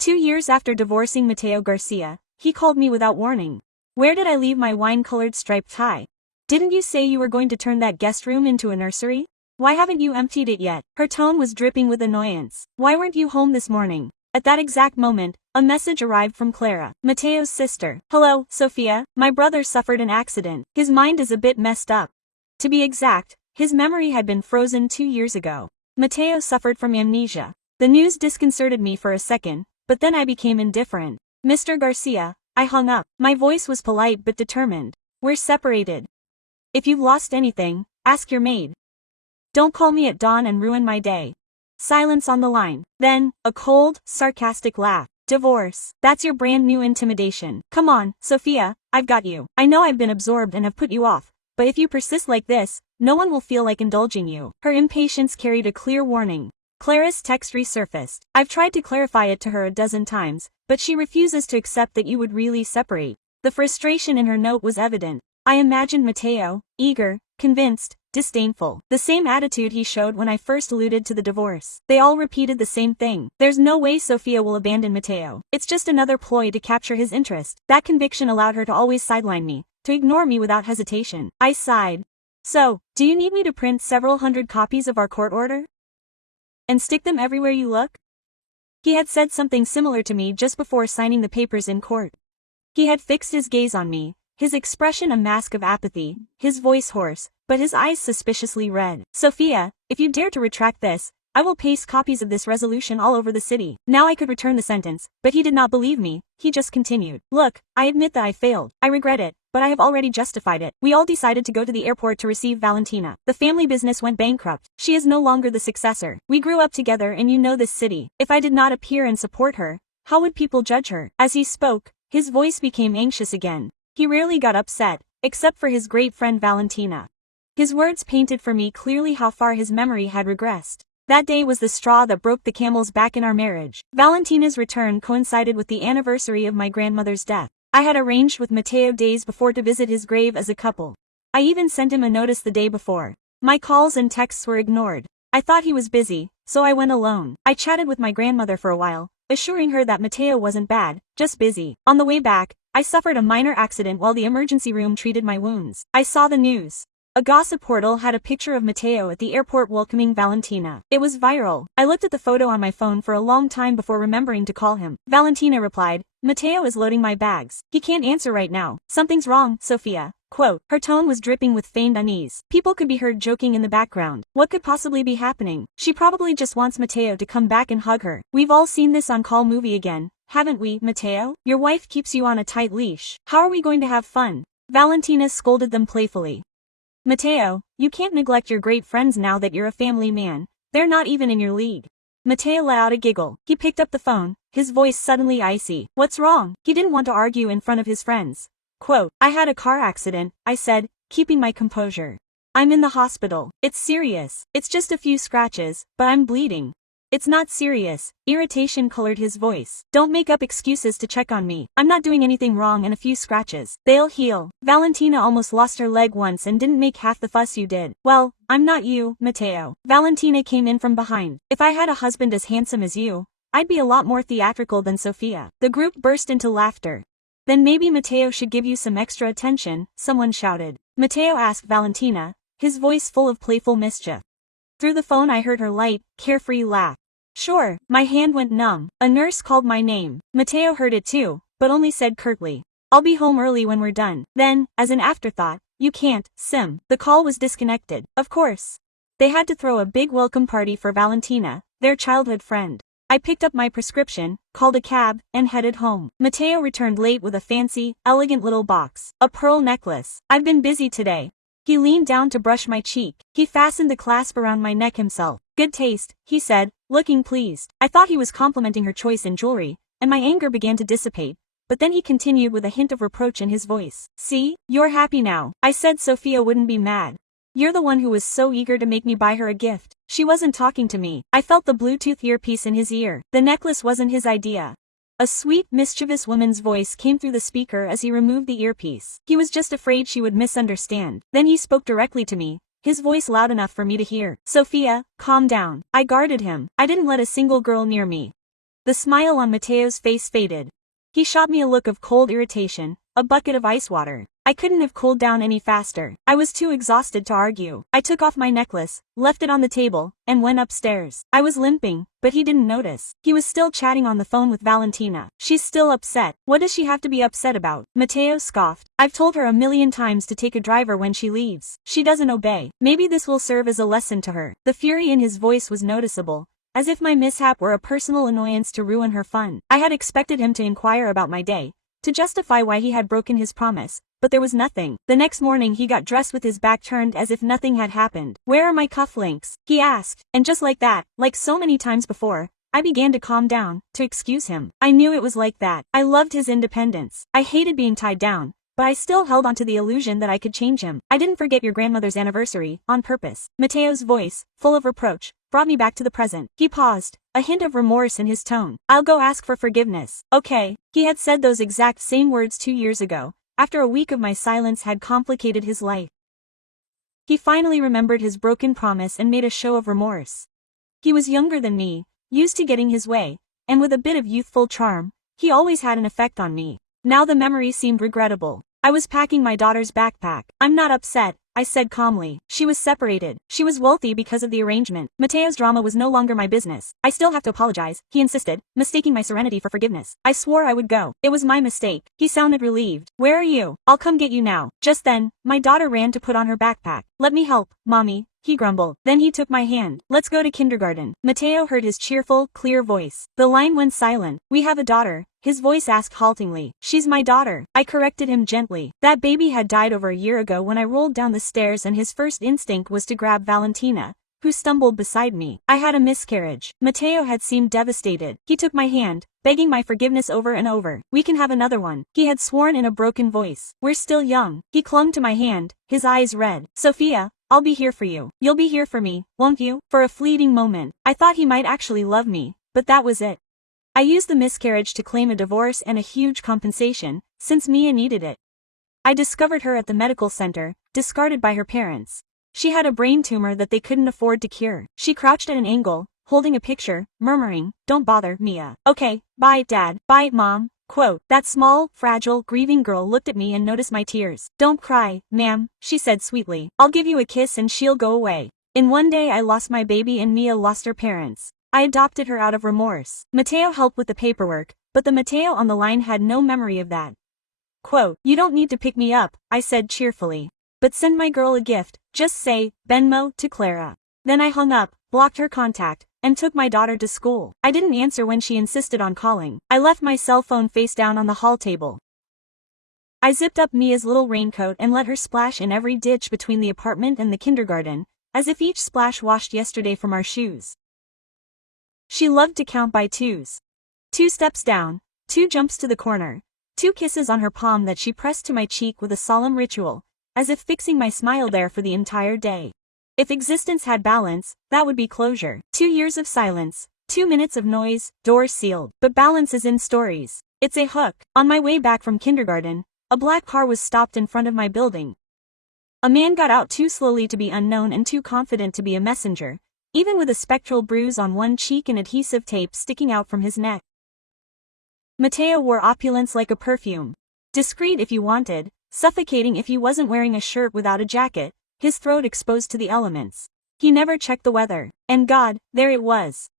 2 years after divorcing Mateo Garcia, he called me without warning. Where did I leave my wine-colored striped tie? Didn't you say you were going to turn that guest room into a nursery? Why haven't you emptied it yet? Her tone was dripping with annoyance. Why weren't you home this morning? At that exact moment, a message arrived from Clara, Mateo's sister. Hello, Sophia, my brother suffered an accident. His mind is a bit messed up. To be exact, his memory had been frozen 2 years ago. Mateo suffered from amnesia. The news disconcerted me for a second, but then I became indifferent. Mr. Garcia, I hung up. My voice was polite but determined. We're separated. If you've lost anything, ask your maid. Don't call me at dawn and ruin my day. Silence on the line. Then, a cold, sarcastic laugh. Divorce. That's your brand new intimidation. Come on, Sophia, I've got you. I know I've been absorbed and have put you off, but if you persist like this, no one will feel like indulging you. Her impatience carried a clear warning. Clara's text resurfaced. I've tried to clarify it to her a dozen times, but she refuses to accept that you would really separate. The frustration in her note was evident. I imagined Mateo, eager, convinced, disdainful. The same attitude he showed when I first alluded to the divorce. They all repeated the same thing. There's no way Sophia will abandon Mateo. It's just another ploy to capture his interest. That conviction allowed her to always sideline me, to ignore me without hesitation. I sighed. So, do you need me to print several hundred copies of our court order? And stick them everywhere you look? He had said something similar to me just before signing the papers in court. He had fixed his gaze on me, his expression a mask of apathy, his voice hoarse, but his eyes suspiciously red. Sophia, if you dare to retract this, I will paste copies of this resolution all over the city. Now I could return the sentence, but he did not believe me. He just continued. Look, I admit that I failed. I regret it, but I have already justified it. We all decided to go to the airport to receive Valentina. The family business went bankrupt. She is no longer the successor. We grew up together and you know this city. If I did not appear and support her, how would people judge her? As he spoke, his voice became anxious again. He rarely got upset, except for his great friend Valentina. His words painted for me clearly how far his memory had regressed. That day was the straw that broke the camel's back in our marriage. Valentina's return coincided with the anniversary of my grandmother's death. I had arranged with Mateo days before to visit his grave as a couple. I even sent him a notice the day before. My calls and texts were ignored. I thought he was busy, so I went alone. I chatted with my grandmother for a while, assuring her that Mateo wasn't bad, just busy. On the way back, I suffered a minor accident while the emergency room treated my wounds. I saw the news. A gossip portal had a picture of Mateo at the airport welcoming Valentina. It was viral. I looked at the photo on my phone for a long time before remembering to call him. Valentina replied, Mateo is loading my bags. He can't answer right now. Something's wrong, Sophia. Quote. Her tone was dripping with feigned unease. People could be heard joking in the background. What could possibly be happening? She probably just wants Mateo to come back and hug her. We've all seen this on Call movie again, haven't we, Mateo? Your wife keeps you on a tight leash. How are we going to have fun? Valentina scolded them playfully. Mateo, you can't neglect your great friends now that you're a family man. They're not even in your league. Mateo let out a giggle. He picked up the phone, his voice suddenly icy. What's wrong? He didn't want to argue in front of his friends. Quote, I had a car accident, I said, keeping my composure. I'm in the hospital. It's serious. It's just a few scratches, but I'm bleeding. It's not serious. Irritation colored his voice. Don't make up excuses to check on me. I'm not doing anything wrong and a few scratches. They'll heal. Valentina almost lost her leg once and didn't make half the fuss you did. Well, I'm not you, Mateo. Valentina came in from behind. If I had a husband as handsome as you, I'd be a lot more theatrical than Sophia. The group burst into laughter. Then maybe Mateo should give you some extra attention, someone shouted. Mateo asked Valentina, his voice full of playful mischief. Through the phone I heard her light, carefree laugh. Sure. My hand went numb. A nurse called my name. Mateo heard it too, but only said curtly, I'll be home early when we're done. Then, as an afterthought, you can't, Sim. The call was disconnected. Of course. They had to throw a big welcome party for Valentina, their childhood friend. I picked up my prescription, called a cab, and headed home. Mateo returned late with a fancy, elegant little box. A pearl necklace. I've been busy today. He leaned down to brush my cheek. He fastened the clasp around my neck himself. Good taste, he said, looking pleased. I thought he was complimenting her choice in jewelry, and my anger began to dissipate, but then he continued with a hint of reproach in his voice. See, you're happy now. I said Sophia wouldn't be mad. You're the one who was so eager to make me buy her a gift. She wasn't talking to me. I felt the Bluetooth earpiece in his ear. The necklace wasn't his idea. A sweet, mischievous woman's voice came through the speaker as he removed the earpiece. He was just afraid she would misunderstand. Then he spoke directly to me, his voice loud enough for me to hear. Sophia, calm down. I guarded him. I didn't let a single girl near me. The smile on Mateo's face faded. He shot me a look of cold irritation, a bucket of ice water. I couldn't have cooled down any faster. I was too exhausted to argue. I took off my necklace, left it on the table, and went upstairs. I was limping, but he didn't notice. He was still chatting on the phone with Valentina. She's still upset. What does she have to be upset about? Mateo scoffed. I've told her a million times to take a driver when she leaves. She doesn't obey. Maybe this will serve as a lesson to her. The fury in his voice was noticeable, as if my mishap were a personal annoyance to ruin her fun. I had expected him to inquire about my day, to justify why he had broken his promise, but there was nothing. The next morning he got dressed with his back turned as if nothing had happened. Where are my cufflinks? He asked, and just like that, like so many times before, I began to calm down, to excuse him. I knew it was like that. I loved his independence. I hated being tied down, but I still held on to the illusion that I could change him. I didn't forget your grandmother's anniversary, on purpose. Mateo's voice, full of reproach, brought me back to the present. He paused, a hint of remorse in his tone. I'll go ask for forgiveness. Okay. He had said those exact same words 2 years ago, after a week of my silence had complicated his life. He finally remembered his broken promise and made a show of remorse. He was younger than me, used to getting his way, and with a bit of youthful charm, he always had an effect on me. Now the memory seemed regrettable. I was packing my daughter's backpack. I'm not upset, I said calmly. She was separated. She was wealthy because of the arrangement. Mateo's drama was no longer my business. I still have to apologize, he insisted, mistaking my serenity for forgiveness. I swore I would go. It was my mistake. He sounded relieved. Where are you? I'll come get you now. Just then, my daughter ran to put on her backpack. Let me help, Mommy, he grumbled. Then he took my hand. Let's go to kindergarten. Mateo heard his cheerful, clear voice. The line went silent. We have a daughter, his voice asked haltingly. She's my daughter. I corrected him gently. That baby had died over a year ago when I rolled down the stairs and his first instinct was to grab Valentina, who stumbled beside me. I had a miscarriage. Mateo had seemed devastated. He took my hand, begging my forgiveness over and over. We can have another one, he had sworn in a broken voice. We're still young. He clung to my hand, his eyes red. Sophia, I'll be here for you. You'll be here for me, won't you? For a fleeting moment, I thought he might actually love me, but that was it. I used the miscarriage to claim a divorce and a huge compensation, since Mia needed it. I discovered her at the medical center, discarded by her parents. She had a brain tumor that they couldn't afford to cure. She crouched at an angle, holding a picture, murmuring, "Don't bother, Mia." Okay, bye, Dad. Bye, Mom. Quote, that small, fragile, grieving girl looked at me and noticed my tears. Don't cry, ma'am, she said sweetly. I'll give you a kiss and she'll go away. In one day I lost my baby and Mia lost her parents. I adopted her out of remorse. Mateo helped with the paperwork, but the Mateo on the line had no memory of that. Quote, you don't need to pick me up, I said cheerfully. But send my girl a gift, just say, Venmo, to Clara. Then I hung up, blocked her contact, and took my daughter to school. I didn't answer when she insisted on calling. I left my cell phone face down on the hall table. I zipped up Mia's little raincoat and let her splash in every ditch between the apartment and the kindergarten, as if each splash washed yesterday from our shoes. She loved to count by twos. 2 steps down, 2 jumps to the corner, 2 kisses on her palm that she pressed to my cheek with a solemn ritual, as if fixing my smile there for the entire day. If existence had balance, that would be closure. 2 years of silence, 2 minutes of noise, doors sealed. But balance is in stories. It's a hook. On my way back from kindergarten, a black car was stopped in front of my building. A man got out too slowly to be unknown and too confident to be a messenger, even with a spectral bruise on one cheek and adhesive tape sticking out from his neck. Mateo wore opulence like a perfume. Discreet if you wanted, suffocating if he wasn't wearing a shirt without a jacket, his throat exposed to the elements. He never checked the weather. And God, there it was.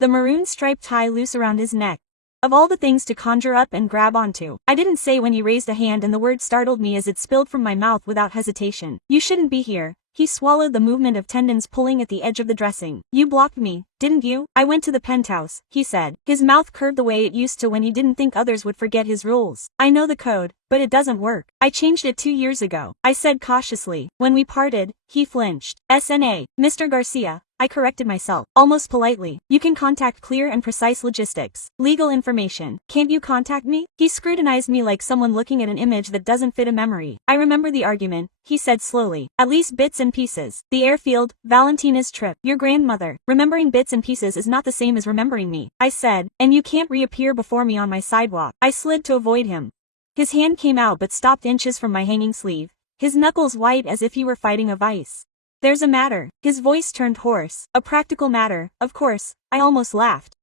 The maroon striped tie loose around his neck. Of all the things to conjure up and grab onto, I didn't say when he raised a hand and the word startled me as it spilled from my mouth without hesitation. You shouldn't be here. He swallowed the movement of tendons pulling at the edge of the dressing. You blocked me, didn't you? I went to the penthouse, he said. His mouth curved the way it used to when he didn't think others would forget his rules. I know the code, but it doesn't work. I changed it 2 years ago, I said cautiously. When we parted, he flinched. SNA, Mr. Garcia, I corrected myself, almost politely. You can contact clear and precise logistics. Legal information. Can't you contact me? He scrutinized me like someone looking at an image that doesn't fit a memory. I remember the argument, he said slowly. At least bits and pieces. The airfield, Valentina's trip, your grandmother. Remembering bits and pieces is not the same as remembering me, I said, and you can't reappear before me on my sidewalk. I slid to avoid him. His hand came out but stopped inches from my hanging sleeve, his knuckles white as if he were fighting a vice. There's a matter. His voice turned hoarse. A practical matter, of course. I almost laughed.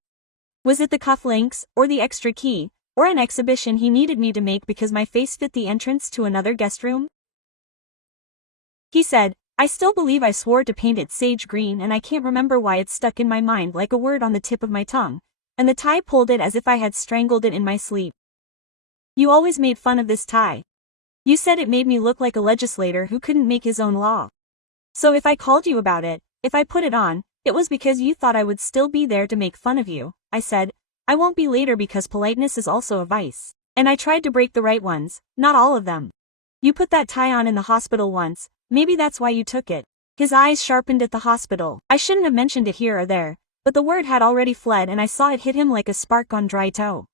Was it the cufflinks, or the extra key, or an exhibition he needed me to make because my face fit the entrance to another guest room? He said, I still believe I swore to paint it sage green and I can't remember why it stuck in my mind like a word on the tip of my tongue, and the tie pulled it as if I had strangled it in my sleep. You always made fun of this tie. You said it made me look like a legislator who couldn't make his own law. So if I called you about it, if I put it on, it was because you thought I would still be there to make fun of you. I said, I won't be later because politeness is also a vice. And I tried to break the right ones, not all of them. You put that tie on in the hospital once, maybe that's why you took it. His eyes sharpened at the hospital. I shouldn't have mentioned it here or there, but the word had already fled and I saw it hit him like a spark on dry tow.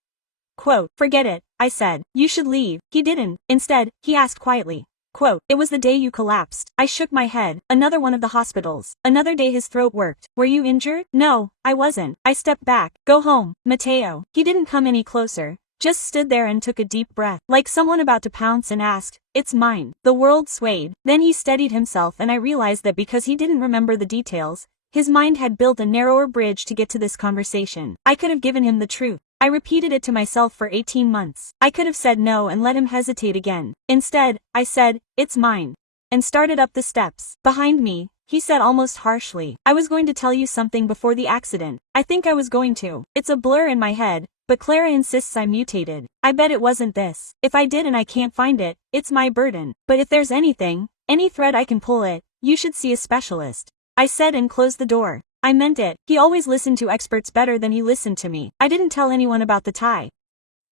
Quote, forget it, I said. You should leave. He didn't. Instead, he asked quietly. Quote, it was the day you collapsed. I shook my head. Another one of the hospitals. Another day his throat worked. Were you injured? No, I wasn't. I stepped back. Go home, Mateo. He didn't come any closer. Just stood there and took a deep breath, like someone about to pounce, and asked, it's mine. The world swayed. Then he steadied himself and I realized that because he didn't remember the details, his mind had built a narrower bridge to get to this conversation. I could have given him the truth. I repeated it to myself for 18 months. I could have said no and let him hesitate again. Instead, I said, it's mine. And started up the steps. Behind me, he said almost harshly, I was going to tell you something before the accident. I think I was going to. It's a blur in my head, but Clara insists I mutated. I bet it wasn't this. If I did and I can't find it, it's my burden. But if there's anything, any thread I can pull it, you should see a specialist. I said and closed the door. I meant it. He always listened to experts better than he listened to me. I didn't tell anyone about the tie.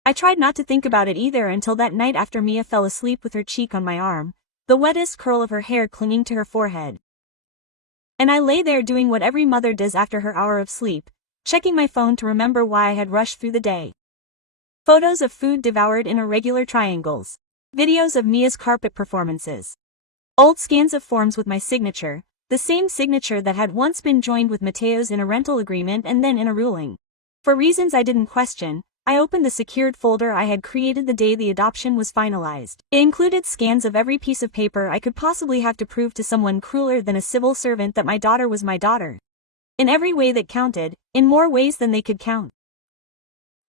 I tried not to think about it either until that night after Mia fell asleep with her cheek on my arm, the wettest curl of her hair clinging to her forehead. And I lay there doing what every mother does after her hour of sleep, checking my phone to remember why I had rushed through the day. Photos of food devoured in irregular triangles. Videos of Mia's carpet performances. Old scans of forms with my signature, the same signature that had once been joined with Mateo's in a rental agreement and then in a ruling. For reasons I didn't question, I opened the secured folder I had created the day the adoption was finalized. It included scans of every piece of paper I could possibly have to prove to someone crueler than a civil servant that my daughter was my daughter. In every way that counted, in more ways than they could count.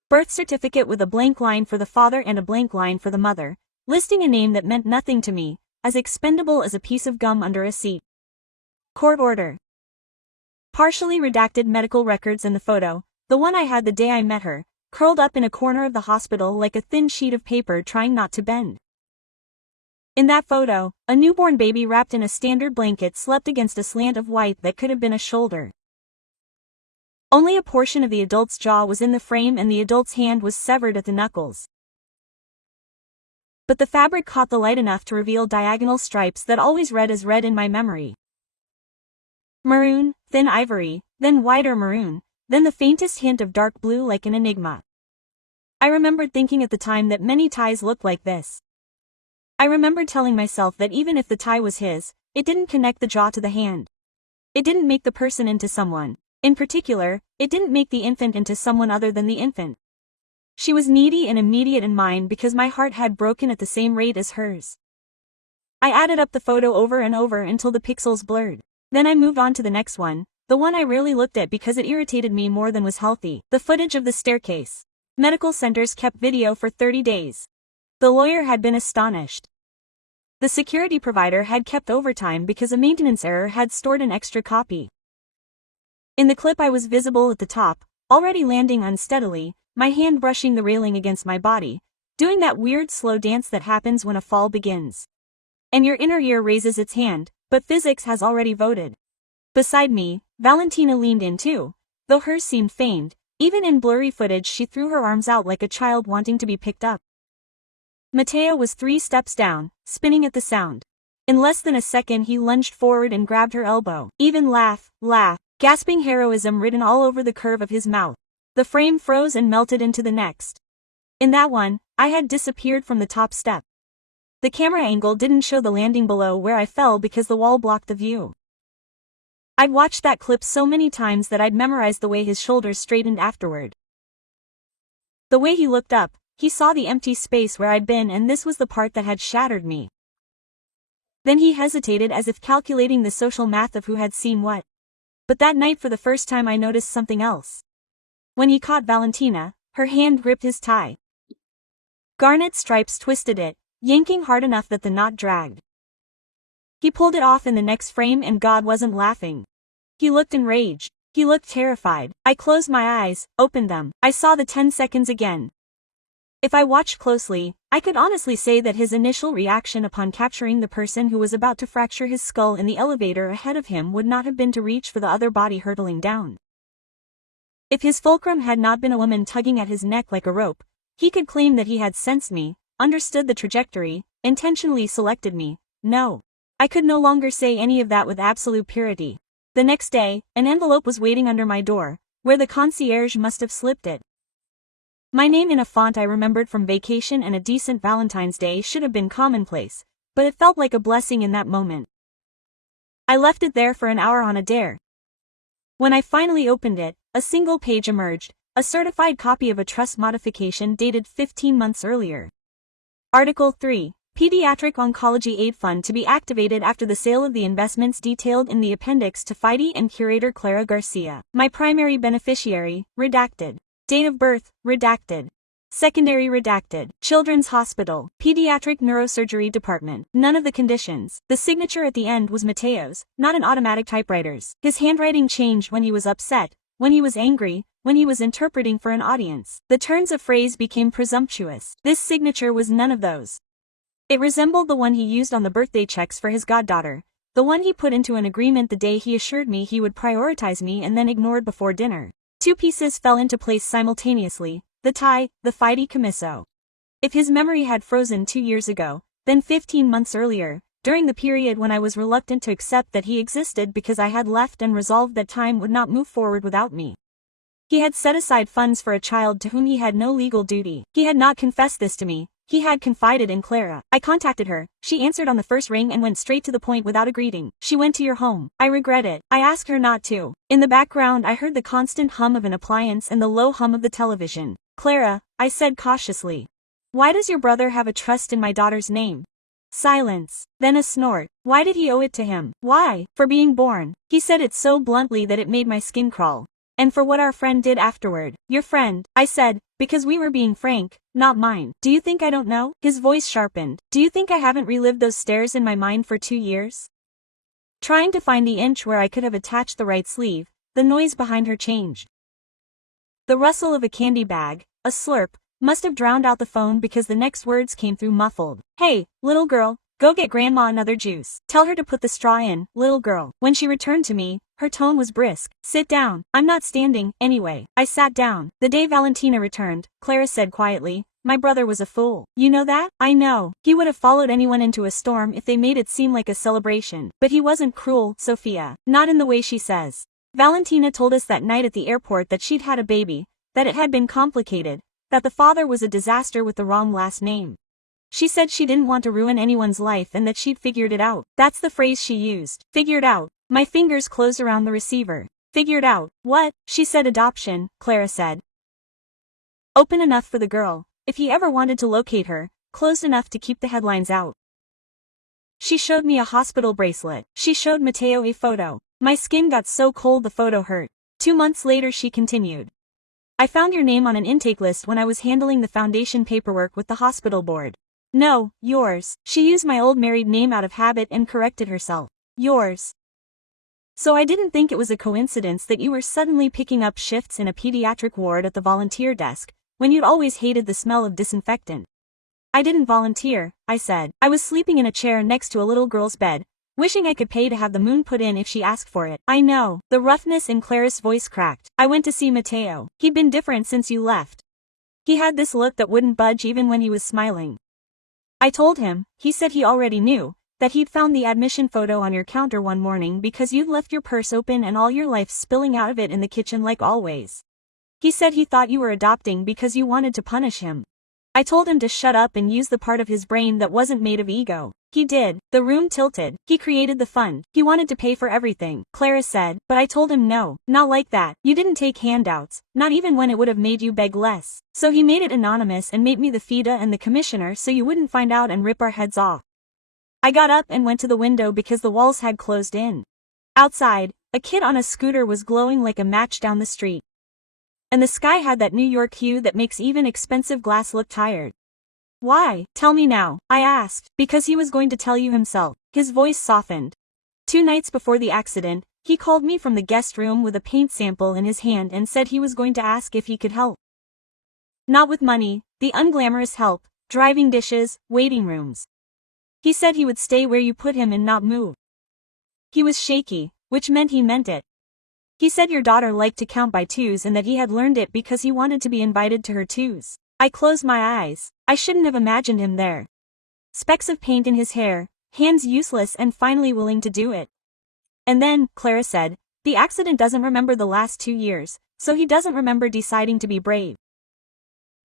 Birth certificate with a blank line for the father and a blank line for the mother, listing a name that meant nothing to me, as expendable as a piece of gum under a seat. Court order. Partially redacted medical records and the photo, the one I had the day I met her, curled up in a corner of the hospital like a thin sheet of paper trying not to bend. In that photo, a newborn baby wrapped in a standard blanket slept against a slant of white that could have been a shoulder. Only a portion of the adult's jaw was in the frame and the adult's hand was severed at the knuckles. But the fabric caught the light enough to reveal diagonal stripes that always read as red in my memory. Maroon, thin ivory, then wider maroon, then the faintest hint of dark blue like an enigma. I remembered thinking at the time that many ties looked like this. I remembered telling myself that even if the tie was his, it didn't connect the jaw to the hand. It didn't make the person into someone. In particular, it didn't make the infant into someone other than the infant. She was needy and immediate in mine because my heart had broken at the same rate as hers. I added up the photo over and over until the pixels blurred. Then I moved on to the next one, the one I rarely looked at because it irritated me more than was healthy. The footage of the staircase. Medical centers kept video for 30 days. The lawyer had been astonished. The security provider had kept overtime because a maintenance error had stored an extra copy. In the clip I was visible at the top, already landing unsteadily, my hand brushing the railing against my body, doing that weird slow dance that happens when a fall begins. And your inner ear raises its hand, but physics has already voted. Beside me, Valentina leaned in too, though hers seemed feigned. Even in blurry footage she threw her arms out like a child wanting to be picked up. Mateo was 3 steps down, spinning at the sound. In less than a second he lunged forward and grabbed her elbow. Even laugh, gasping heroism written all over the curve of his mouth. The frame froze and melted into the next. In that one, I had disappeared from the top step. The camera angle didn't show the landing below where I fell because the wall blocked the view. I'd watched that clip so many times that I'd memorized the way his shoulders straightened afterward. The way he looked up, he saw the empty space where I'd been, and this was the part that had shattered me. Then he hesitated as if calculating the social math of who had seen what. But that night for the first time I noticed something else. When he caught Valentina, her hand gripped his tie. Garnet stripes twisted it, yanking hard enough that the knot dragged. He pulled it off in the next frame and God wasn't laughing. He looked enraged. He looked terrified. I closed my eyes, opened them. I saw the 10 seconds again. If I watched closely, I could honestly say that his initial reaction upon capturing the person who was about to fracture his skull in the elevator ahead of him would not have been to reach for the other body hurtling down. If his fulcrum had not been a woman tugging at his neck like a rope, he could claim that he had sensed me, understood the trajectory, intentionally selected me. No. I could no longer say any of that with absolute purity. The next day, an envelope was waiting under my door, where the concierge must have slipped it. My name in a font I remembered from vacation and a decent Valentine's Day should have been commonplace, but it felt like a blessing in that moment. I left it there for an hour on a dare. When I finally opened it, a single page emerged, a certified copy of a trust modification dated 15 months earlier. Article 3. Pediatric Oncology Aid Fund to be activated after the sale of the investments detailed in the appendix to FIDE and curator Clara Garcia. My primary beneficiary, redacted. Date of birth, redacted. Secondary redacted. Children's Hospital, Pediatric Neurosurgery Department. None of the conditions. The signature at the end was Mateo's, not an automatic typewriter's. His handwriting changed when he was upset, when he was angry, when he was interpreting for an audience. The turns of phrase became presumptuous. This signature was none of those. It resembled the one he used on the birthday checks for his goddaughter, the one he put into an agreement the day he assured me he would prioritize me and then ignored before dinner. Two pieces fell into place simultaneously, the tie, the FIDE commisso. If his memory had frozen 2 years ago, then 15 months earlier, during the period when I was reluctant to accept that he existed because I had left and resolved that time would not move forward without me. He had set aside funds for a child to whom he had no legal duty. He had not confessed this to me. He had confided in Clara. I contacted her. She answered on the first ring and went straight to the point without a greeting. She went to your home. I regret it. I asked her not to. In the background I heard the constant hum of an appliance and the low hum of the television. Clara, I said cautiously. Why does your brother have a trust in my daughter's name? Silence. Then a snort. Why did he owe it to him? Why? For being born. He said it so bluntly that it made my skin crawl. And for what our friend did afterward. Your friend, I said, because we were being frank, not mine. Do you think I don't know? His voice sharpened. Do you think I haven't relived those stares in my mind for 2 years? Trying to find the inch where I could have attached the right sleeve, the noise behind her changed. The rustle of a candy bag, a slurp, must have drowned out the phone because the next words came through muffled. Hey, little girl, go get grandma another juice. Tell her to put the straw in, little girl. When she returned to me, her tone was brisk. Sit down. I'm not standing, anyway. I sat down. The day Valentina returned, Clara said quietly, my brother was a fool. You know that? I know. He would have followed anyone into a storm if they made it seem like a celebration. But he wasn't cruel, Sophia. Not in the way she says. Valentina told us that night at the airport that she'd had a baby, that it had been complicated, that the father was a disaster with the wrong last name. She said she didn't want to ruin anyone's life and that she'd figured it out. That's the phrase she used. Figured out. My fingers closed around the receiver. Figured out. What? She said adoption, Clara said. Open enough for the girl, if he ever wanted to locate her, closed enough to keep the headlines out. She showed me a hospital bracelet. She showed Mateo a photo. My skin got so cold the photo hurt. 2 months later she continued. I found your name on an intake list when I was handling the foundation paperwork with the hospital board. No, yours. She used my old married name out of habit and corrected herself. Yours. So I didn't think it was a coincidence that you were suddenly picking up shifts in a pediatric ward at the volunteer desk, when you'd always hated the smell of disinfectant. I didn't volunteer, I said. I was sleeping in a chair next to a little girl's bed, wishing I could pay to have the moon put in if she asked for it. I know. The roughness in Clara's voice cracked. I went to see Mateo. He'd been different since you left. He had this look that wouldn't budge even when he was smiling. I told him, he said he already knew, that he'd found the admission photo on your counter one morning because you'd left your purse open and all your life spilling out of it in the kitchen like always. He said he thought you were adopting because you wanted to punish him. I told him to shut up and use the part of his brain that wasn't made of ego. He did. The room tilted. He created the fund. He wanted to pay for everything, Clara said, but I told him no, not like that. You didn't take handouts, not even when it would have made you beg less. So he made it anonymous and made me the FIDA and the commissioner so you wouldn't find out and rip our heads off. I got up and went to the window because the walls had closed in. Outside, a kid on a scooter was glowing like a match down the street. And the sky had that New York hue that makes even expensive glass look tired. Why? Tell me now, I asked, because he was going to tell you himself. His voice softened. 2 nights before the accident, he called me from the guest room with a paint sample in his hand and said he was going to ask if he could help. Not with money, the unglamorous help, driving dishes, waiting rooms. He said he would stay where you put him and not move. He was shaky, which meant he meant it. He said your daughter liked to count by 2s and that he had learned it because he wanted to be invited to her 2s. I closed my eyes. I shouldn't have imagined him there. Specks of paint in his hair, hands useless and finally willing to do it. And then, Clara said, the accident doesn't remember the last 2 years, so he doesn't remember deciding to be brave.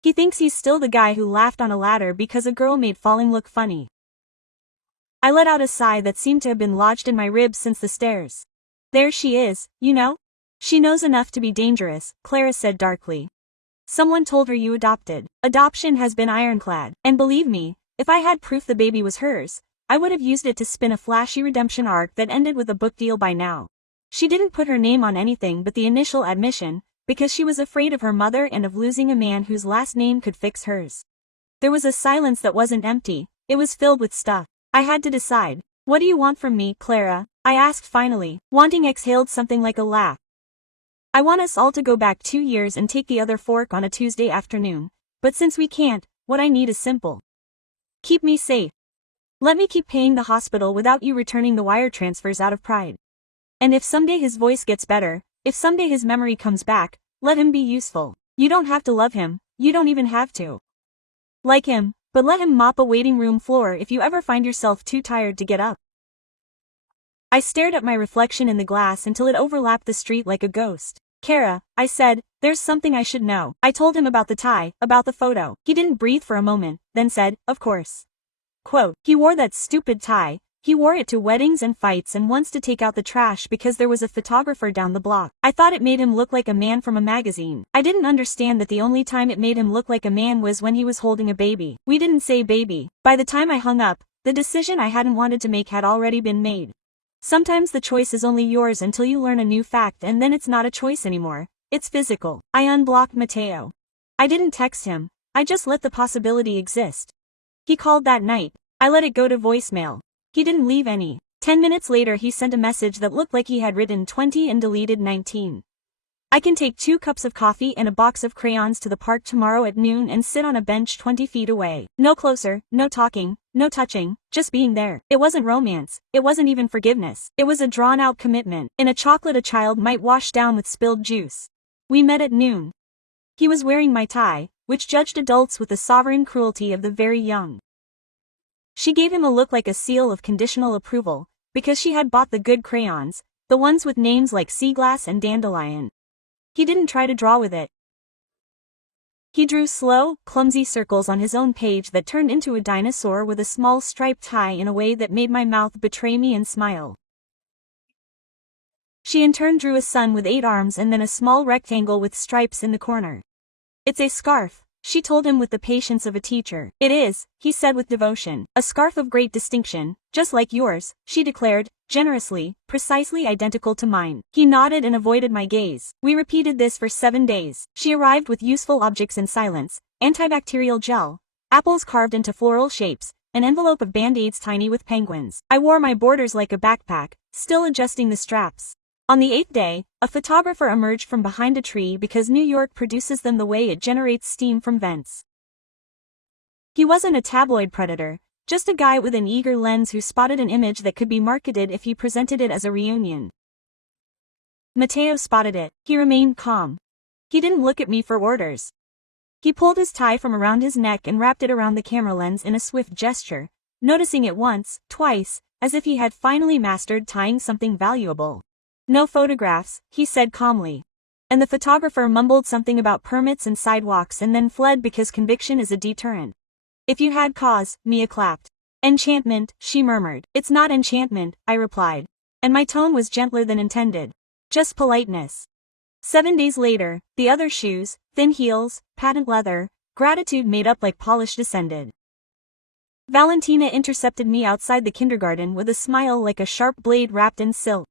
He thinks he's still the guy who laughed on a ladder because a girl made falling look funny. I let out a sigh that seemed to have been lodged in my ribs since the stairs. There she is, you know? She knows enough to be dangerous, Clara said darkly. Someone told her you adopted. Adoption has been ironclad, and believe me, if I had proof the baby was hers, I would have used it to spin a flashy redemption arc that ended with a book deal by now. She didn't put her name on anything but the initial admission, because she was afraid of her mother and of losing a man whose last name could fix hers. There was a silence that wasn't empty, it was filled with stuff. I had to decide. What do you want from me, Clara? I asked finally. Wanting exhaled something like a laugh. I want us all to go back 2 years and take the other fork on a Tuesday afternoon, but since we can't, what I need is simple. Keep me safe. Let me keep paying the hospital without you returning the wire transfers out of pride. And if someday his voice gets better, if someday his memory comes back, let him be useful. You don't have to love him, you don't even have to like him, but let him mop a waiting room floor if you ever find yourself too tired to get up. I stared at my reflection in the glass until it overlapped the street like a ghost. Kara, I said, there's something I should know. I told him about the tie, about the photo. He didn't breathe for a moment, then said, of course. Quote, he wore that stupid tie, he wore it to weddings and fights and once to take out the trash because there was a photographer down the block. I thought it made him look like a man from a magazine. I didn't understand that the only time it made him look like a man was when he was holding a baby. We didn't say baby. By the time I hung up, the decision I hadn't wanted to make had already been made. Sometimes the choice is only yours until you learn a new fact and then it's not a choice anymore, it's physical. I unblocked Mateo. I didn't text him, I just let the possibility exist. He called that night. I let it go to voicemail. He didn't leave any. 10 minutes later he sent a message that looked like he had written 20 and deleted 19. I can take 2 cups of coffee and a box of crayons to the park tomorrow at noon and sit on a bench 20 feet away. No closer, no talking, no touching, just being there. It wasn't romance, it wasn't even forgiveness. It was a drawn-out commitment. In a chocolate a child might wash down with spilled juice. We met at noon. He was wearing my tie, which judged adults with the sovereign cruelty of the very young. She gave him a look like a seal of conditional approval, because she had bought the good crayons, the ones with names like Seaglass and Dandelion. He didn't try to draw with it. He drew slow, clumsy circles on his own page that turned into a dinosaur with a small striped tie in a way that made my mouth betray me and smile. She in turn drew a sun with 8 arms and then a small rectangle with stripes in the corner. It's a scarf, she told him with the patience of a teacher. It is, he said with devotion. A scarf of great distinction, just like yours, she declared, generously, precisely identical to mine. He nodded and avoided my gaze. We repeated this for 7 days. She arrived with useful objects in silence, antibacterial gel, apples carved into floral shapes, an envelope of band-aids tiny with penguins. I wore my borders like a backpack, still adjusting the straps. On the 8th day, a photographer emerged from behind a tree because New York produces them the way it generates steam from vents. He wasn't a tabloid predator, just a guy with an eager lens who spotted an image that could be marketed if he presented it as a reunion. Mateo spotted it. He remained calm. He didn't look at me for orders. He pulled his tie from around his neck and wrapped it around the camera lens in a swift gesture, noticing it once, twice, as if he had finally mastered tying something valuable. No photographs, he said calmly. And the photographer mumbled something about permits and sidewalks and then fled because conviction is a deterrent. If you had cause, Mia clapped. Enchantment, she murmured. It's not enchantment, I replied. And my tone was gentler than intended. Just politeness. 7 days later, the other shoes, thin heels, patent leather, gratitude made up like polish descended. Valentina intercepted me outside the kindergarten with a smile like a sharp blade wrapped in silk.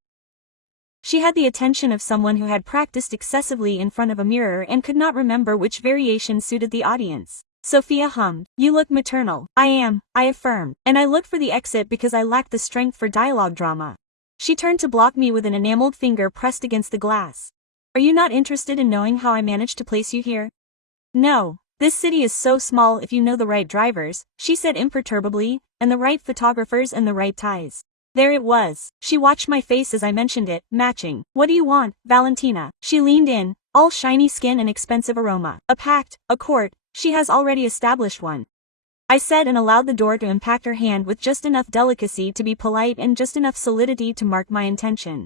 She had the attention of someone who had practiced excessively in front of a mirror and could not remember which variation suited the audience. Sophia hummed, "You look maternal." "I am," I affirmed, and I looked for the exit because I lacked the strength for dialogue drama. She turned to block me with an enameled finger pressed against the glass. "Are you not interested in knowing how I managed to place you here?" "No. This city is so small if you know the right drivers," she said imperturbably, "and the right photographers and the right ties." There it was. She watched my face as I mentioned it, matching. "What do you want, Valentina?" She leaned in, all shiny skin and expensive aroma. "A pact, a court. She has already established one," I said, and allowed the door to impact her hand with just enough delicacy to be polite and just enough solidity to mark my intention.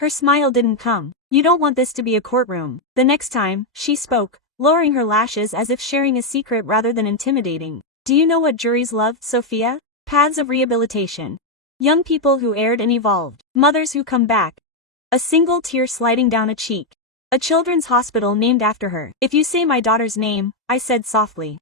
Her smile didn't come. "You don't want this to be a courtroom." The next time, she spoke, lowering her lashes as if sharing a secret rather than intimidating. "Do you know what juries love, Sophia? Paths of rehabilitation. Young people who erred and evolved. Mothers who come back. A single tear sliding down a cheek. A children's hospital named after her. If you say my daughter's name," I said softly,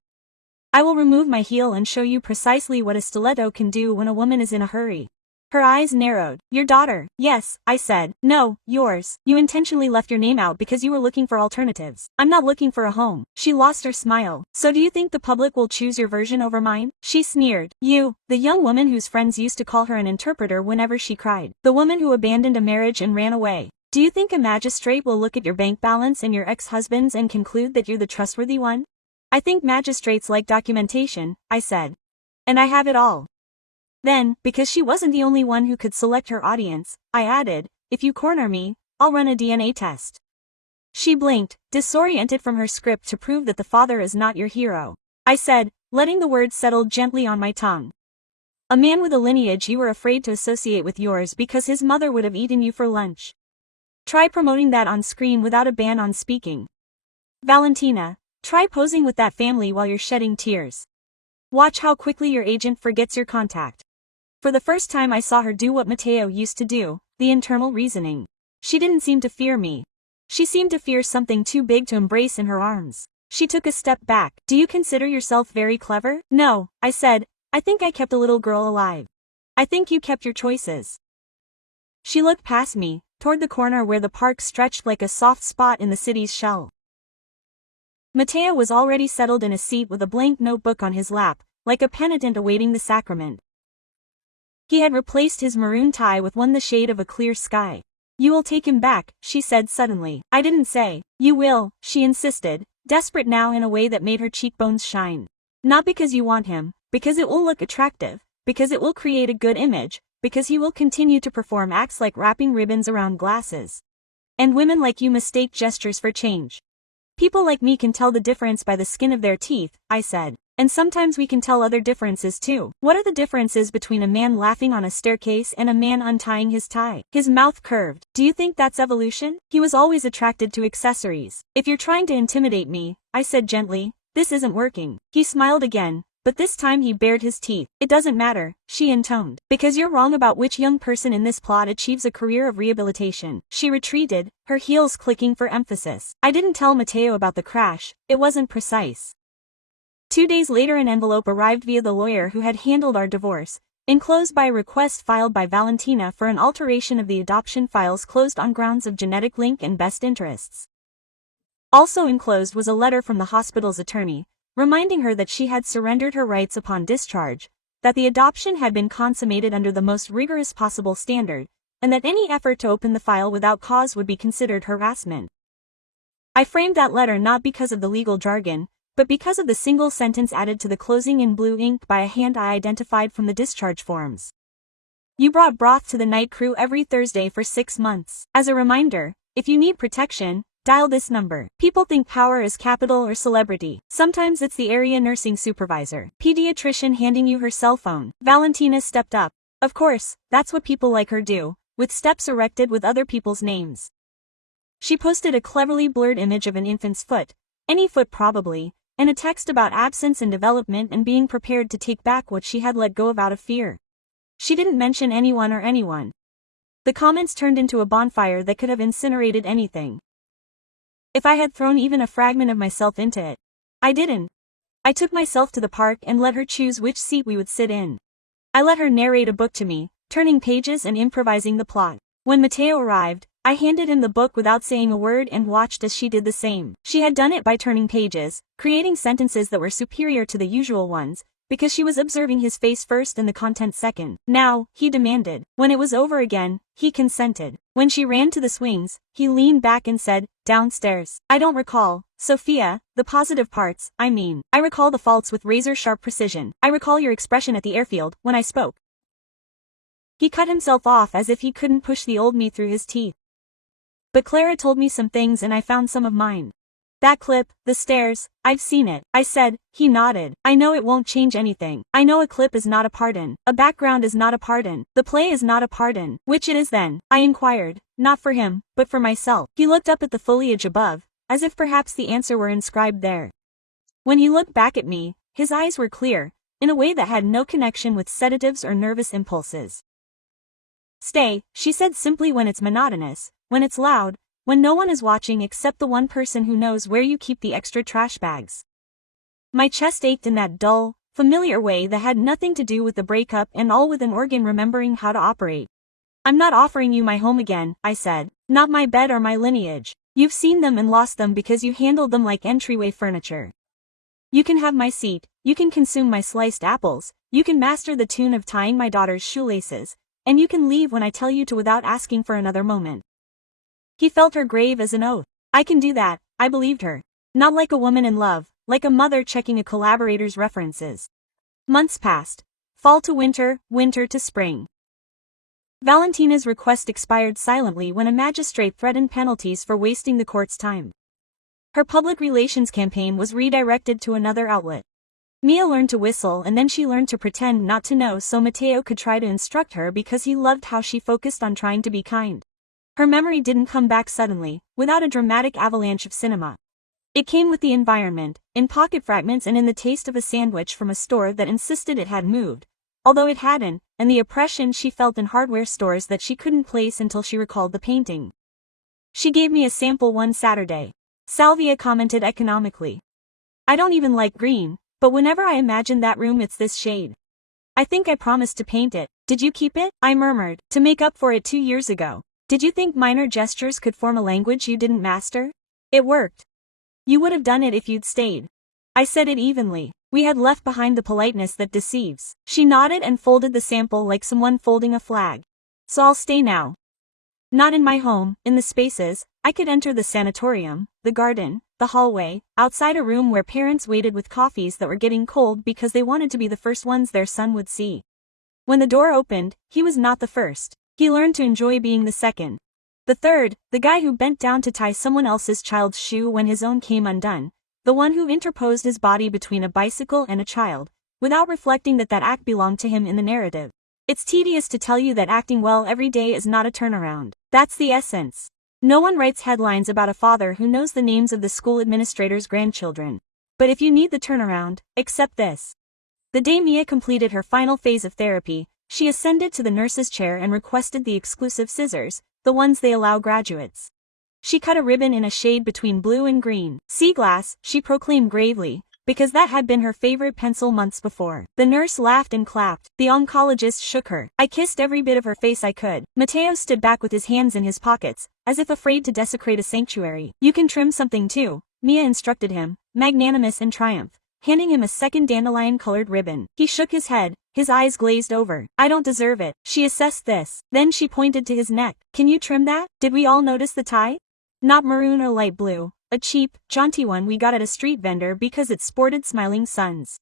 "I will remove my heel and show you precisely what a stiletto can do when a woman is in a hurry." Her eyes narrowed. "Your daughter?" "Yes," I said. "No, yours. You intentionally left your name out because you were looking for alternatives." "I'm not looking for a home." She lost her smile. "So do you think the public will choose your version over mine?" She sneered. "You, the young woman whose friends used to call her an interpreter whenever she cried. The woman who abandoned a marriage and ran away. Do you think a magistrate will look at your bank balance and your ex-husband's and conclude that you're the trustworthy one?" "I think magistrates like documentation," I said. "And I have it all." Then, because she wasn't the only one who could select her audience, I added, "If you corner me, I'll run a DNA test." She blinked, disoriented from her script to prove that the father is not your hero. I said, letting the words settle gently on my tongue. "A man with a lineage you were afraid to associate with yours because his mother would have eaten you for lunch. Try promoting that on screen without a ban on speaking. Valentina, try posing with that family while you're shedding tears. Watch how quickly your agent forgets your contact." For the first time I saw her do what Mateo used to do, the internal reasoning. She didn't seem to fear me. She seemed to fear something too big to embrace in her arms. She took a step back. "Do you consider yourself very clever?" "No," I said. "I think I kept a little girl alive." "I think you kept your choices." She looked past me, toward the corner where the park stretched like a soft spot in the city's shell. Mateo was already settled in a seat with a blank notebook on his lap, like a penitent awaiting the sacrament. He had replaced his maroon tie with one the shade of a clear sky. "You will take him back," she said suddenly. I didn't say. "You will," she insisted, desperate now in a way that made her cheekbones shine. "Not because you want him, because it will look attractive, because it will create a good image, because he will continue to perform acts like wrapping ribbons around glasses. And women like you mistake gestures for change. People like me can tell the difference by the skin of their teeth," I said. "And sometimes we can tell other differences too." "What are the differences between a man laughing on a staircase and a man untying his tie?" His mouth curved. "Do you think that's evolution?" He was always attracted to accessories. "If you're trying to intimidate me," I said gently, "this isn't working." He smiled again, but this time he bared his teeth. "It doesn't matter," she intoned, "because you're wrong about which young person in this plot achieves a career of rehabilitation." She retreated, her heels clicking for emphasis. I didn't tell Mateo about the crash. It wasn't precise. 2 days later an envelope arrived via the lawyer who had handled our divorce, enclosed by a request filed by Valentina for an alteration of the adoption files closed on grounds of genetic link and best interests. Also enclosed was a letter from the hospital's attorney, reminding her that she had surrendered her rights upon discharge, that the adoption had been consummated under the most rigorous possible standard, and that any effort to open the file without cause would be considered harassment. I framed that letter not because of the legal jargon, but because of the single sentence added to the closing in blue ink by a hand I identified from the discharge forms. "You brought broth to the night crew every Thursday for 6 months. As a reminder, if you need protection, dial this number." People think power is capital or celebrity. Sometimes it's the area nursing supervisor, pediatrician handing you her cell phone. Valentina stepped up. Of course, that's what people like her do, with steps erected with other people's names. She posted a cleverly blurred image of an infant's foot, any foot probably, and a text about absence and development and being prepared to take back what she had let go of out of fear. She didn't mention anyone or anyone. The comments turned into a bonfire that could have incinerated anything. If I had thrown even a fragment of myself into it. I didn't. I took myself to the park and let her choose which seat we would sit in. I let her narrate a book to me, turning pages and improvising the plot. When Mateo arrived, I handed him the book without saying a word and watched as she did the same. She had done it by turning pages, creating sentences that were superior to the usual ones, because she was observing his face first and the content second. Now, he demanded. When it was over again, he consented. When she ran to the swings, he leaned back and said, "Downstairs." I don't recall, Sophia, the positive parts, I mean. I recall the faults with razor-sharp precision. I recall your expression at the airfield, when I spoke. He cut himself off as if he couldn't push the old me through his teeth. But Clara told me some things and I found some of mine. That clip, the stairs, I've seen it, I said. He nodded. I know it won't change anything. I know a clip is not a pardon. A background is not a pardon. The play is not a pardon. Which it is then? I inquired, not for him, but for myself. He looked up at the foliage above, as if perhaps the answer were inscribed there. When he looked back at me, his eyes were clear, in a way that had no connection with sedatives or nervous impulses. Stay, she said simply when it's monotonous, when it's loud, when no one is watching except the one person who knows where you keep the extra trash bags. My chest ached in that dull, familiar way that had nothing to do with the breakup and all with an organ remembering how to operate. I'm not offering you my home again, I said. Not my bed or my lineage. You've seen them and lost them because you handled them like entryway furniture. You can have my seat, you can consume my sliced apples, you can master the tune of tying my daughter's shoelaces, and you can leave when I tell you to without asking for another moment. He felt her grave as an oath. I can do that, I believed her. Not like a woman in love, like a mother checking a collaborator's references. Months passed. Fall to winter, winter to spring. Valentina's request expired silently when a magistrate threatened penalties for wasting the court's time. Her public relations campaign was redirected to another outlet. Mia learned to whistle and then she learned to pretend not to know so Mateo could try to instruct her because he loved how she focused on trying to be kind. Her memory didn't come back suddenly, without a dramatic avalanche of cinema. It came with the environment, in pocket fragments and in the taste of a sandwich from a store that insisted it had moved, although it hadn't, and the oppression she felt in hardware stores that she couldn't place until she recalled the painting. She gave me a sample one Saturday. Salvia commented economically. I don't even like green, but whenever I imagine that room it's this shade. I think I promised to paint it. Did you keep it? I murmured, to make up for it 2 years ago. Did you think minor gestures could form a language you didn't master? It worked. You would have done it if you'd stayed. I said it evenly. We had left behind the politeness that deceives. She nodded and folded the sample like someone folding a flag. So I'll stay now. Not in my home, in the spaces. I could enter the sanatorium, the garden, the hallway, outside a room where parents waited with coffees that were getting cold because they wanted to be the first ones their son would see. When the door opened, he was not the first. He learned to enjoy being the second. The third, the guy who bent down to tie someone else's child's shoe when his own came undone, the one who interposed his body between a bicycle and a child, without reflecting that that act belonged to him in the narrative. It's tedious to tell you that acting well every day is not a turnaround. That's the essence. No one writes headlines about a father who knows the names of the school administrator's grandchildren. But if you need the turnaround, accept this. The day Mia completed her final phase of therapy, she ascended to the nurse's chair and requested the exclusive scissors, the ones they allow graduates. She cut a ribbon in a shade between blue and green. Sea glass, she proclaimed gravely, because that had been her favorite pencil months before. The nurse laughed and clapped. The oncologist shook her. I kissed every bit of her face I could. Mateo stood back with his hands in his pockets, as if afraid to desecrate a sanctuary. You can trim something too, Mia instructed him, magnanimous in triumph, handing him a second dandelion-colored ribbon. He shook his head, his eyes glazed over. I don't deserve it. She assessed this. Then she pointed to his neck. Can you trim that? Did we all notice the tie? Not maroon or light blue. A cheap, jaunty one we got at a street vendor because it sported smiling suns.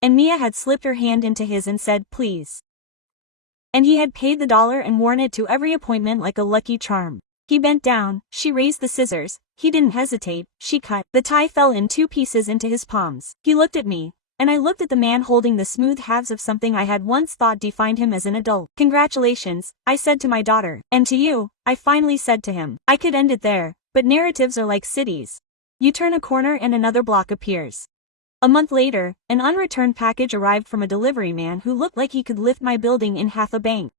And Mia had slipped her hand into his and said, please. And he had paid the $1 and worn it to every appointment like a lucky charm. He bent down, she raised the scissors, he didn't hesitate, she cut. The tie fell in 2 pieces into his palms. He looked at me, and I looked at the man holding the smooth halves of something I had once thought defined him as an adult. Congratulations, I said to my daughter. And to you, I finally said to him. I could end it there. But narratives are like cities. You turn a corner and another block appears. A month later, an unreturned package arrived from a delivery man who looked like he could lift my building in half a bank.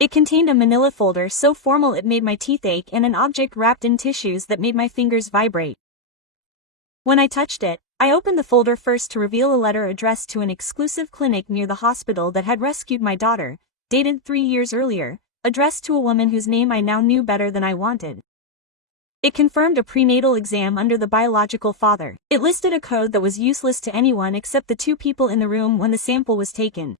It contained a manila folder so formal it made my teeth ache and an object wrapped in tissues that made my fingers vibrate. When I touched it, I opened the folder first to reveal a letter addressed to an exclusive clinic near the hospital that had rescued my daughter, dated 3 years earlier, addressed to a woman whose name I now knew better than I wanted. It confirmed a prenatal exam under the biological father. It listed a code that was useless to anyone except the two people in the room when the sample was taken.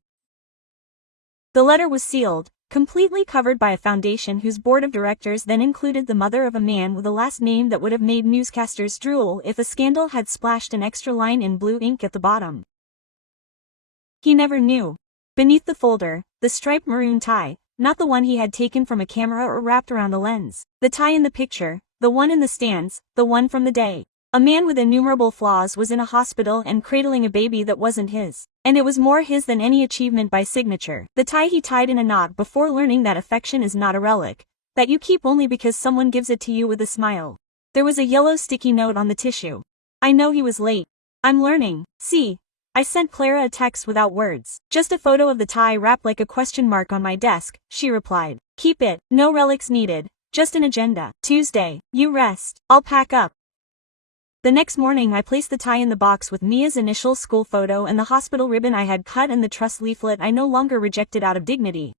The letter was sealed, completely covered by a foundation whose board of directors then included the mother of a man with a last name that would have made newscasters drool if a scandal had splashed an extra line in blue ink at the bottom. He never knew. Beneath the folder, the striped maroon tie, not the one he had taken from a camera or wrapped around a lens. The tie in the picture, the one in the stands, the one from the day. A man with innumerable flaws was in a hospital and cradling a baby that wasn't his. And it was more his than any achievement by signature. The tie he tied in a knot before learning that affection is not a relic, that you keep only because someone gives it to you with a smile. There was a yellow sticky note on the tissue. I know he was late. I'm learning. See. I sent Clara a text without words. Just a photo of the tie wrapped like a question mark on my desk, she replied. Keep it, no relics needed, just an agenda. Tuesday, you rest, I'll pack up. The next morning I placed the tie in the box with Mia's initial school photo and the hospital ribbon I had cut and the trust leaflet I no longer rejected out of dignity.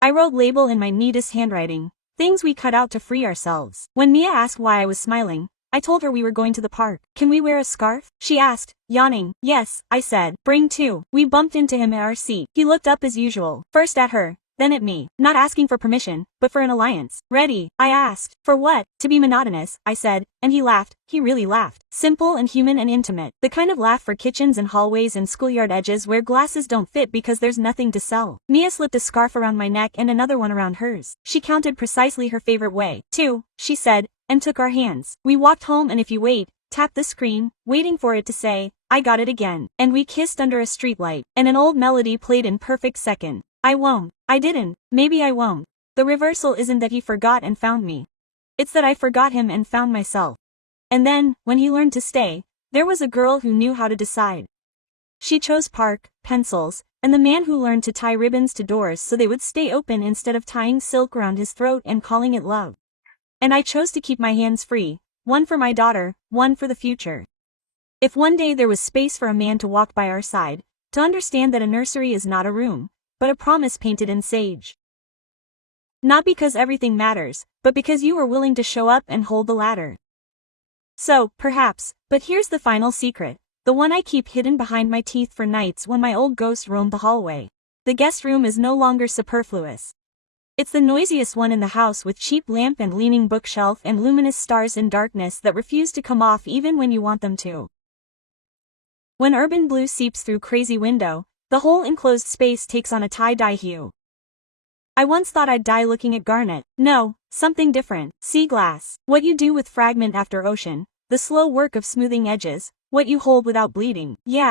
I wrote label in my neatest handwriting, things we cut out to free ourselves. When Mia asked why I was smiling, I told her we were going to the park. Can we wear a scarf? She asked, yawning. Yes, I said. Bring two. We bumped into him at our seat. He looked up as usual, first at her, then at me, not asking for permission, but for an alliance. Ready? I asked. For what? To be monotonous, I said, and he laughed. He really laughed. Simple and human and intimate. The kind of laugh for kitchens and hallways and schoolyard edges where glasses don't fit because there's nothing to sell. Mia slipped a scarf around my neck and another one around hers. She counted precisely her favorite way. 2, she said, and took our hands. We walked home and if you wait, tapped the screen, waiting for it to say, I got it again. And we kissed under a streetlight, and an old melody played in perfect second. I won't. I didn't. Maybe I won't. The reversal isn't that he forgot and found me. It's that I forgot him and found myself. And then, when he learned to stay, there was a girl who knew how to decide. She chose park, pencils, and the man who learned to tie ribbons to doors so they would stay open instead of tying silk around his throat and calling it love. And I chose to keep my hands free, one for my daughter, one for the future. If one day there was space for a man to walk by our side, to understand that a nursery is not a room, but a promise painted in sage. Not because everything matters, but because you are willing to show up and hold the ladder. So, perhaps, but here's the final secret, the one I keep hidden behind my teeth for nights when my old ghost roamed the hallway. The guest room is no longer superfluous. It's the noisiest one in the house with cheap lamp and leaning bookshelf and luminous stars in darkness that refuse to come off even when you want them to. When urban blue seeps through crazy window, the whole enclosed space takes on a tie-dye hue. I once thought I'd die looking at garnet. No, something different. Sea glass. What you do with fragment after ocean, the slow work of smoothing edges, what you hold without bleeding. Yeah.